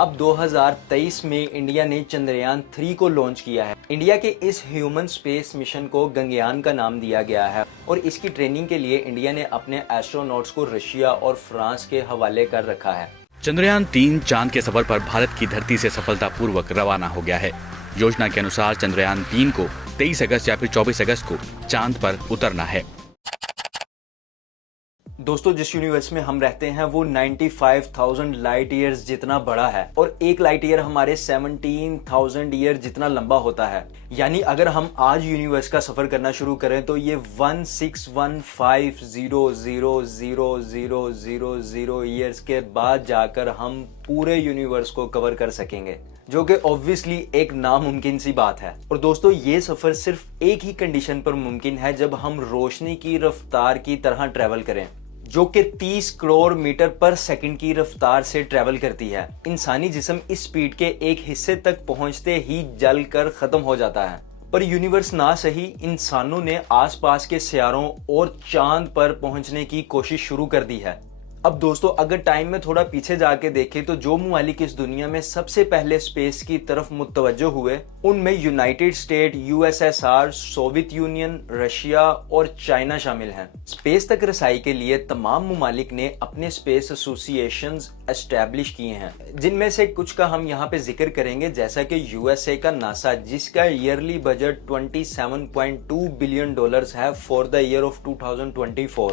अब 2023 में इंडिया ने चंद्रयान 3 को लॉन्च किया है। इंडिया के इस ह्यूमन स्पेस मिशन को गगनयान का नाम दिया गया है और इसकी ट्रेनिंग के लिए इंडिया ने अपने एस्ट्रोनॉट्स को रशिया और फ्रांस के हवाले कर रखा है। चंद्रयान 3 चांद के सफर पर भारत की धरती से सफलतापूर्वक रवाना हो गया है। योजना के अनुसार चंद्रयान 3 को 23 अगस्त या फिर 24 अगस्त को चांद पर उतरना है। दोस्तों, जिस यूनिवर्स में हम रहते हैं वो 95,000 लाइट ईयर्स जितना बड़ा है और एक लाइट ईयर हमारे 17,000 ईयर जितना लंबा होता है। यानी अगर हम आज यूनिवर्स का सफर करना शुरू करें तो ये 1615000000 ईयर्स के बाद जाकर हम पूरे यूनिवर्स को कवर कर सकेंगे, जो कि ऑब्वियसली एक नामुमकिन सी बात है। और दोस्तों, ये सफर सिर्फ एक ही कंडीशन पर मुमकिन है, जब हम रोशनी की रफ्तार की तरह ट्रेवल करें, जो कि 30 करोड़ मीटर पर सेकंड की रफ्तार से ट्रेवल करती है। इंसानी जिस्म इस स्पीड के एक हिस्से तक पहुंचते ही जल कर खत्म हो जाता है। पर यूनिवर्स ना सही, इंसानों ने आसपास के सियारों और चांद पर पहुंचने की कोशिश शुरू कर दी है। अब दोस्तों, अगर टाइम में थोड़ा पीछे जाके देखें तो जो ममालिक इस दुनिया में सबसे पहले स्पेस की तरफ मुतवज्जो हुए, उनमें United state, USSR, Soviet union, Russia और चाइना शामिल हैं। स्पेस तक रसाई के लिए तमाम ममालिक ने अपने स्पेस एसोसिएशंस एस्टैब्लिश किए हैं, जिनमें से कुछ का हम यहाँ पे जिक्र करेंगे, जैसा कि यूएसए का नासा, जिसका ईयरली बजट $27.2 बिलियन है for the year of 2024।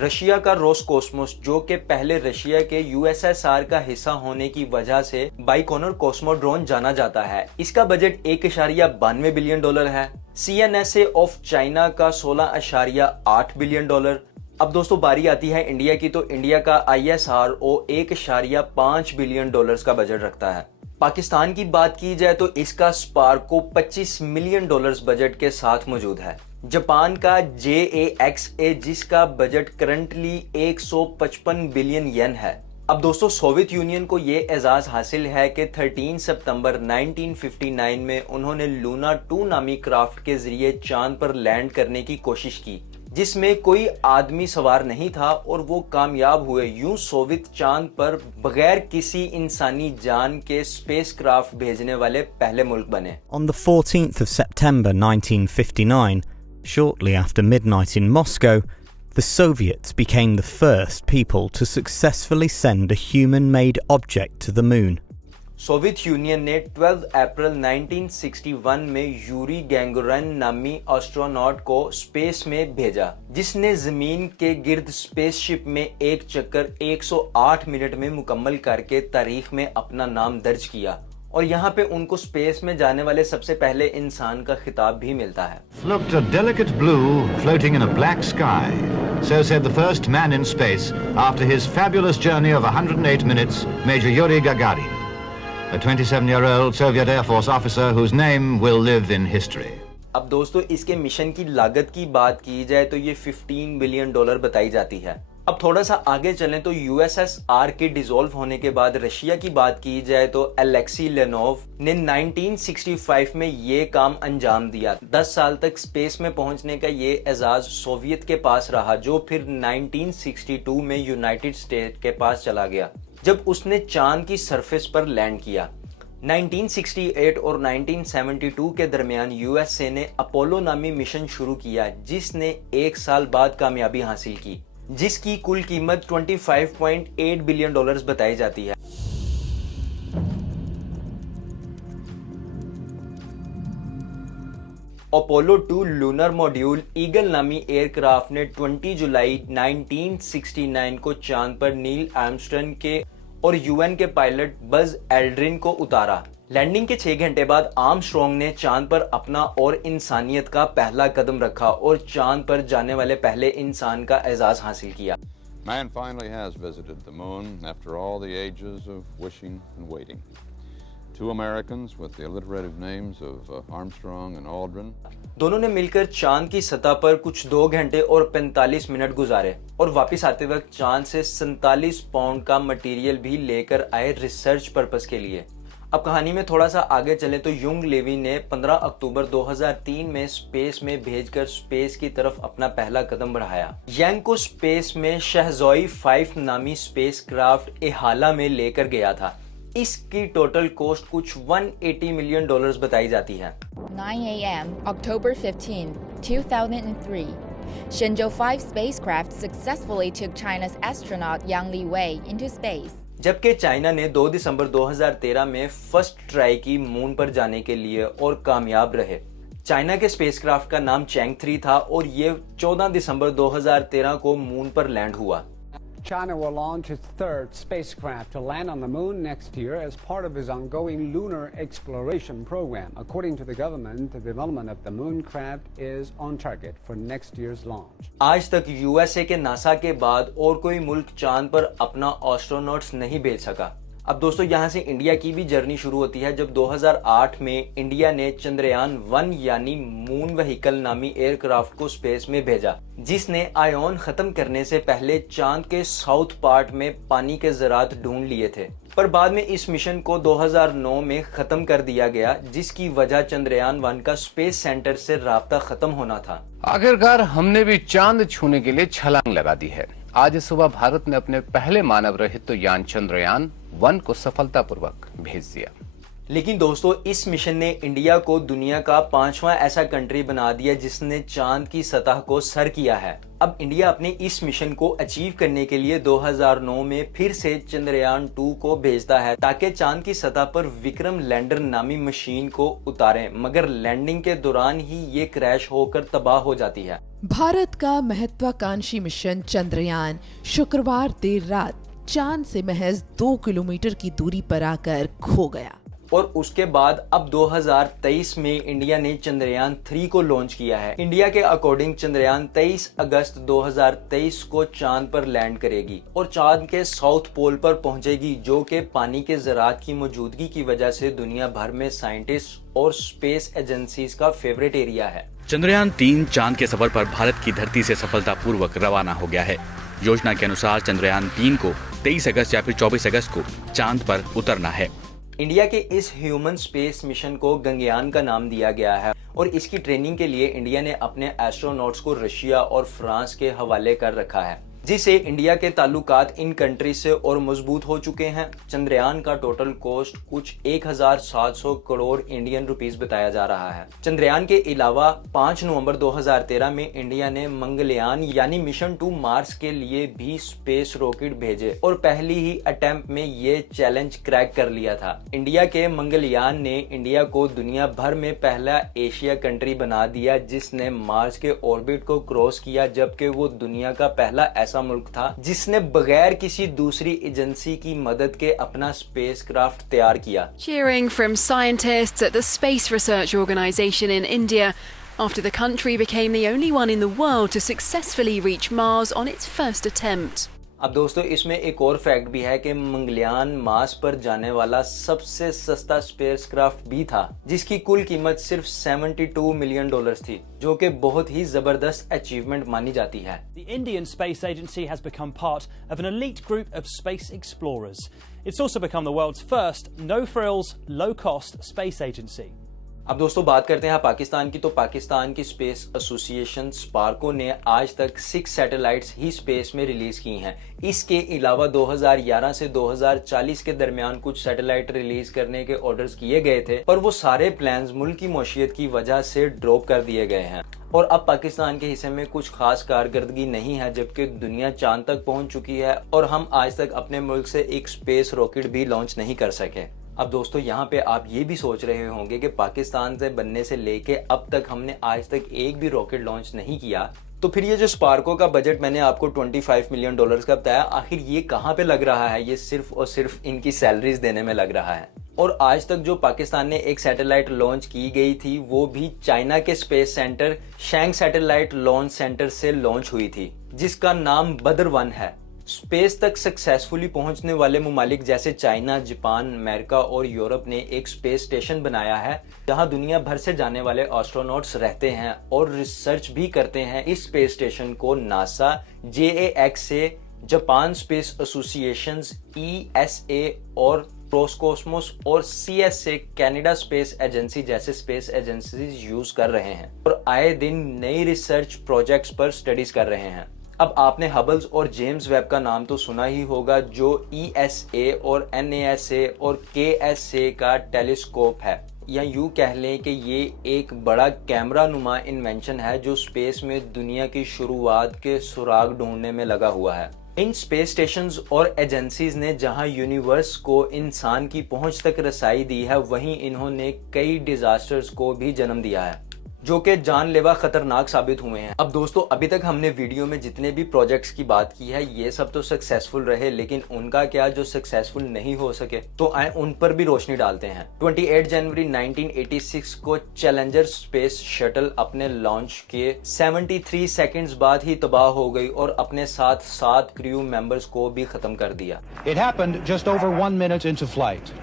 Russia का रोसकोस्मोस, जो कि पहले रशिया के यूएसएसआर का हिस्सा होने की वजह से बाइकोनर कॉस्मोड्रोन जाना जाता है, इसका बजट $1.92 बिलियन है। सीएनएसए ऑफ चाइना का $16.8 बिलियन। अब दोस्तों, बारी आती है इंडिया की, तो इंडिया का ISRO $1.5 बिलियन का बजट रखता है। पाकिस्तान की बात की जाए तो इसका स्पार्को $25 मिलियन बजट के साथ मौजूद है। जापान का JAXA, जिसका बजट करंटली 155 बिलियन येन है। अब दोस्तों, सोवियत यूनियन को ये एजाज हासिल है कि 13 सितंबर 1959 में उन्होंने लूना 2 नामी क्राफ्ट के जरिए चांद पर लैंड करने की कोशिश की, जिसमें कोई आदमी सवार नहीं था और वो कामयाब हुए। यूं सोवियत चांद पर बगैर किसी इंसानी जान के स्पेस क्राफ्ट भेजने वाले पहले मुल्क बने। On the 14th of September 1959, shortly after midnight in Moscow, the Soviets became the first people to successfully send a human-made object to the moon. Soviet union ने 12 अप्रैल 1961 में यूरी गैंगोरिन नामी एस्ट्रोनॉट को space में भेजा, जिसने जमीन के गिर्द स्पेसशिप में एक चक्कर 108 मिनट में मुकम्मल करके तारीख में अपना नाम दर्ज किया। और यहाँ पे उनको स्पेस में जाने वाले सबसे पहले इंसान का खिताब भी मिलता है। Looked a delicate blue floating in a black sky. So said the first man in space after his fabulous journey of 108 minutes, Major Yuri Gagarin, a 27-year-old Soviet Air Force officer whose name will live in history. अब दोस्तों, इसके mission की लागत की बात की जाए तो ये $15 बिलियन बताई जाती है। अब थोड़ा सा आगे चलें तो यूएसएसआर के डिसॉल्व होने के बाद रशिया की बात की जाए तो एलेक्सी लेनोव ने 1965 में ये काम अंजाम दिया। 10 साल तक स्पेस में पहुंचने का ये एजाज सोवियत के पास रहा, जो फिर 1962 में यूनाइटेड स्टेट के पास चला गया, जब उसने चांद की सरफेस पर लैंड किया। 1968 और 1972 के दरमियान यूएसए ने अपोलो नामी मिशन शुरू किया, जिसने 1 साल बाद कामयाबी हासिल की, जिसकी कुल कीमत $25.8 बिलियन बताई जाती है। अपोलो 2 लूनर मॉड्यूल ईगल नामी एयरक्राफ्ट ने 20 जुलाई 1969 को चांद पर नील आर्मस्ट्रांग के और यूएन के पायलट बज एल्ड्रिन को उतारा। लैंडिंग के 6 घंटे बाद आर्मस्ट्रांग ने चांद पर अपना और इंसानियत का पहला कदम रखा और चांद पर जाने वाले पहले इंसान का एजाज हासिल किया। Man finally has visited the moon after all the ages of wishing and waiting. 2 Americans with the alliterative names of Armstrong and Aldrin. दोनों ने मिलकर चांद की सतह पर कुछ 2 घंटे और 45 मिनट गुजारे और वापस आते वक्त चांद से 47 पाउंड का मटेरियल भी लेकर आए रिसर्च पर्पस के लिए। अब कहानी में थोड़ा सा आगे चले तो युंग लेवी ने 15 अक्टूबर 2003 में स्पेस में भेजकर स्पेस की तरफ अपना पहला कदम बढ़ाया। यांग को स्पेस में शहजोई 5 नामी स्पेस क्राफ्ट एहाला में लेकर गया था। इसकी टोटल कॉस्ट कुछ 180 मिलियन डॉलर्स बताई जाती है। 9 a.m., October 15, 2003. Shenzhou 5 spacecraft successfully took China's astronaut Yang Liwei into space. जबकि चाइना ने 2 दिसंबर 2013 में फर्स्ट ट्राई की मून पर जाने के लिए और कामयाब रहे। चाइना के स्पेसक्राफ्ट का नाम चैंग 3 था और ये 14 दिसंबर 2013 को मून पर लैंड हुआ। China will launch its third spacecraft to land on the moon next year as part of its ongoing lunar exploration program. According to the government, the development of the moon craft is on target for next year's launch. आज तक USA के NASA के बाद और कोई मुल्क चांद पर अपना एस्ट्रोनॉट्स नहीं भेज सका। अब दोस्तों यहाँ से इंडिया की भी जर्नी शुरू होती है जब 2008 में इंडिया ने चंद्रयान 1 यानी मून व्हीकल नामी एयरक्राफ्ट को स्पेस में भेजा, जिसने आयोन खत्म करने से पहले चांद के साउथ पार्ट में पानी के ज़रात ढूंढ लिए थे। पर बाद में इस मिशन को 2009 में खत्म कर दिया गया, जिसकी वजह चंद्रयान 1 का स्पेस सेंटर से राब्ता खत्म होना था। आखिरकार हमने भी चांद छूने के लिए छलांग लगा दी है। आज सुबह भारत ने अपने पहले मानव रहित यान चंद्रयान 1 को सफलतापूर्वक भेज दिया। लेकिन दोस्तों इस मिशन ने इंडिया को दुनिया का 5वां ऐसा कंट्री बना दिया जिसने चांद की सतह को सर किया है। अब इंडिया अपने इस मिशन को अचीव करने के लिए 2009 में फिर से चंद्रयान 2 को भेजता है ताकि चांद की सतह पर विक्रम लैंडर नामी मशीन को उतारें, मगर लैंडिंग के दौरान ही ये क्रैश होकर तबाह हो जाती है। भारत का महत्वाकांक्षी मिशन चंद्रयान शुक्रवार देर रात चांद से महज 2 किलोमीटर की दूरी पर आकर खो गया और उसके बाद अब 2023 में इंडिया ने चंद्रयान 3 को लॉन्च किया है। इंडिया के अकॉर्डिंग चंद्रयान 23 अगस्त 2023 को चांद पर लैंड करेगी और चांद के साउथ पोल पर पहुंचेगी, जो कि पानी के ज़रात की मौजूदगी की वजह से दुनिया भर में साइंटिस्ट और स्पेस एजेंसीज का फेवरेट एरिया है। चंद्रयान 3 चांद के सफर पर भारत की धरती से सफलतापूर्वक रवाना हो गया है। योजना के अनुसार चंद्रयान 3 को 23 अगस्त या फिर 24 अगस्त को चांद पर उतरना है। इंडिया के इस ह्यूमन स्पेस मिशन को गगनयान का नाम दिया गया है और इसकी ट्रेनिंग के लिए इंडिया ने अपने एस्ट्रोनॉट्स को रशिया और फ्रांस के हवाले कर रखा है, जिससे इंडिया के ताल्लुकात इन कंट्री से और मजबूत हो चुके हैं। चंद्रयान का टोटल कॉस्ट कुछ 1700 करोड़ इंडियन रुपीस बताया जा रहा है। चंद्रयान के अलावा 5 नवंबर 2013 में इंडिया ने मंगलयान यानी मिशन टू मार्स के लिए भी स्पेस रॉकेट भेजे और पहली ही अटेम्प्ट में ये चैलेंज क्रैक कर लिया था। इंडिया के मंगलयान ने इंडिया को दुनिया भर में पहला एशिया कंट्री बना दिया जिसने मार्स के ऑर्बिट को क्रॉस किया, जबकि वो दुनिया का पहला ऐसा मुल्क था जिसने बगैर किसी दूसरी एजेंसी की मदद के अपना स्पेसक्राफ्ट तैयार किया। Cheering from scientists at the Space Research Organisation in India after the country became the only one in the world to successfully reach Mars on its first attempt. अब दोस्तों इसमें एक और फैक्ट भी है कि मंगलयान मार्स पर जाने वाला सबसे सस्ता स्पेसक्राफ्ट भी था, जिसकी कुल कीमत सिर्फ $72 मिलियन थी, जो कि बहुत ही जबरदस्त अचीवमेंट मानी जाती है। The Indian Space Agency has become part of an elite group of space explorers. It's also become the world's first no-frills, low-cost space agency. अब दोस्तों बात करते हैं पाकिस्तान की, तो पाकिस्तान की स्पेस एसोसिएशन स्पार्को ने आज तक 6 सैटेलाइट्स ही स्पेस में रिलीज की हैं। इसके अलावा 2011 से 2040 के दरमियान कुछ सैटेलाइट रिलीज करने के ऑर्डर्स किए गए थे, पर वो सारे प्लान्स मुल्क की मौशियत की वजह से ड्रॉप कर दिए गए हैं और अब पाकिस्तान के हिस्से में कुछ खास कारकर्दगी नहीं है, जबकि दुनिया चांद तक पहुंच चुकी है और हम आज तक अपने मुल्क से एक स्पेस रॉकेट भी लॉन्च नहीं कर सके। अब दोस्तों यहाँ पे आप ये भी सोच रहे होंगे कि पाकिस्तान से बनने से लेके अब तक हमने आज तक एक भी रॉकेट लॉन्च नहीं किया, तो फिर ये जो स्पार्को का बजट मैंने आपको $25 मिलियन का बताया, आखिर ये कहाँ पे लग रहा है? ये सिर्फ और सिर्फ इनकी सैलरीज देने में लग रहा है। और आज तक जो पाकिस्तान ने एक सैटेलाइट लॉन्च की गई थी वो भी चाइना के space centre शैंग satellite launch centre से लॉन्च हुई थी, जिसका नाम बदर 1 है। स्पेस तक सक्सेसफुली पहुंचने वाले मुमालिक जैसे चाइना, जापान, अमेरिका और यूरोप ने एक स्पेस स्टेशन बनाया है जहां दुनिया भर से जाने वाले एस्ट्रोनॉट्स रहते हैं और रिसर्च भी करते हैं। इस स्पेस स्टेशन को NASA, JAXA, Japan space association, ESA और रोसकॉस्मोस और CSA कनाडा स्पेस एजेंसी जैसे स्पेस एजेंसीज यूज कर रहे हैं और आए दिन नई रिसर्च प्रोजेक्ट्स पर स्टडीज कर रहे हैं। अब आपने हबल्स और जेम्स वेब का नाम तो सुना ही होगा, जो ESA और NASA और KSA का टेलीस्कोप है, या यूं कह लें कि ये एक बड़ा कैमरा नुमा इन्वेंशन है जो स्पेस में दुनिया की शुरुआत के सुराग ढूंढने में लगा हुआ है। इन स्पेस स्टेशंस और एजेंसीज ने जहां यूनिवर्स को इंसान की पहुंच तक रसाई दी है, वहीं इन्होंने कई डिजास्टर्स को भी जन्म दिया है जो कि जानलेवा खतरनाक साबित हुए हैं। अब दोस्तों, अभी तक हमने वीडियो में जितने भी प्रोजेक्ट्स की बात की है ये सब तो सक्सेसफुल रहे, लेकिन उनका क्या जो सक्सेसफुल नहीं हो सके, तो आए उन पर भी रोशनी डालते हैं। 28 जनवरी 1986 को चैलेंजर स्पेस शटल अपने लॉन्च के 73 सेकंड्स बाद ही तबाह हो गई और अपने साथ 7 क्रू मेंबर्स को भी खत्म कर दिया। It happened just over 1 minute into flight.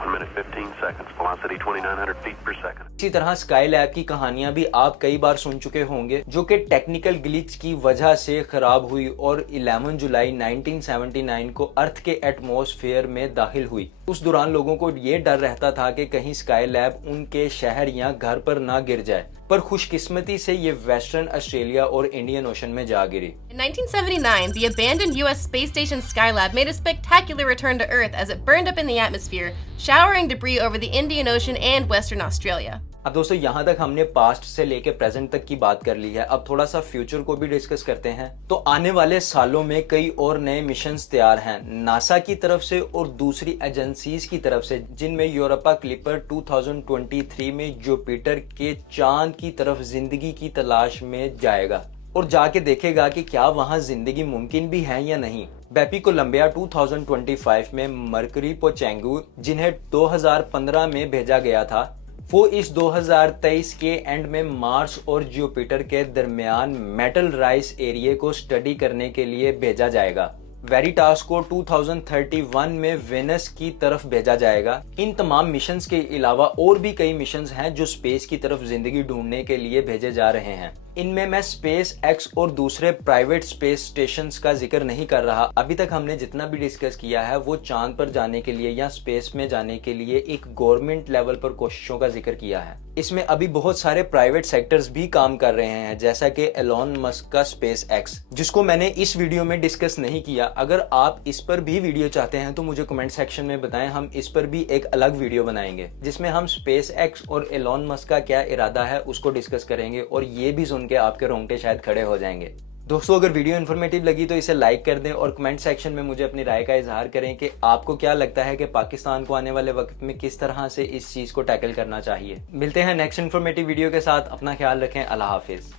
1 minute 15 seconds, velocity 2900 feet per second. इसी तरह स्काई लैब की कहानियां भी आप कई बार सुन चुके होंगे, जो कि टेक्निकल ग्लिच की वजह से खराब हुई और 11 जुलाई 1979 को अर्थ के एटमॉस्फेयर में दाखिल हुई। उस दौरान लोगों को ये डर रहता था कि कहीं स्काई लैब उनके शहर या घर पर ना गिर जाए, पर खुशकिस्मती से ये वेस्टर्न ऑस्ट्रेलिया और इंडियन ओशन में जा गिरी। In 1979, the abandoned U.S. space station Skylab made a spectacular return to Earth as it burned up in the atmosphere, showering debris over the Indian Ocean and Western Australia. अब दोस्तों, यहाँ तक हमने past से लेके present तक की बात कर ली है। अब थोड़ा सा फ्यूचर को भी डिस्कस करते हैं। तो आने वाले सालों में कई और नए मिशंस तैयार हैं नासा की तरफ से और दूसरी एजेंसीज की तरफ से, जिनमें यूरोपा क्लिपर 2023 में जुपिटर के चांद की तरफ जिंदगी की तलाश में जाएगा और जाके देखेगा कि क्या वहां जिंदगी मुमकिन भी है या नहीं। बेपी कोलंबिया 2025 में मरकरी पोचेंगू, जिन्हें 2015 में भेजा गया था, वो इस 2023 के एंड में मार्स और जुपिटर के दरमियान मेटल राइस एरिया को स्टडी करने के लिए भेजा जाएगा। वेरिटास को 2031 में वेनस की तरफ भेजा जाएगा। इन तमाम मिशंस के अलावा और भी कई मिशंस हैं जो स्पेस की तरफ जिंदगी ढूंढने के लिए भेजे जा रहे हैं। इनमें मैं स्पेस एक्स और दूसरे प्राइवेट स्पेस स्टेशंस का जिक्र नहीं कर रहा। अभी तक हमने जितना भी डिस्कस किया है वो चांद पर जाने के लिए या स्पेस में जाने के लिए एक गवर्नमेंट लेवल पर कोशिशों का जिक्र किया है। इसमें अभी बहुत सारे प्राइवेट सेक्टर्स भी काम कर रहे हैं, जैसा कि एलोन मस्क का स्पेस एक्स, जिसको मैंने इस वीडियो में डिस्कस नहीं किया। अगर आप इस पर भी वीडियो चाहते हैं तो मुझे कमेंट सेक्शन में बताएं, हम इस पर भी एक अलग वीडियो बनाएंगे जिसमें हम स्पेस एक्स और एलोन मस्क का क्या इरादा है उसको डिस्कस करेंगे, और ये भी सुन के आपके रोंगटे शायद खड़े हो जाएंगे। दोस्तों, अगर वीडियो इन्फॉर्मेटिव लगी तो इसे लाइक कर दें और कमेंट सेक्शन में मुझे अपनी राय का इजहार करें कि आपको क्या लगता है कि पाकिस्तान को आने वाले वक्त में किस तरह से इस चीज को टैकल करना चाहिए। मिलते हैं नेक्स्ट इन्फॉर्मेटिव वीडियो के साथ। अपना ख्याल रखें। अल्लाह हाफिज।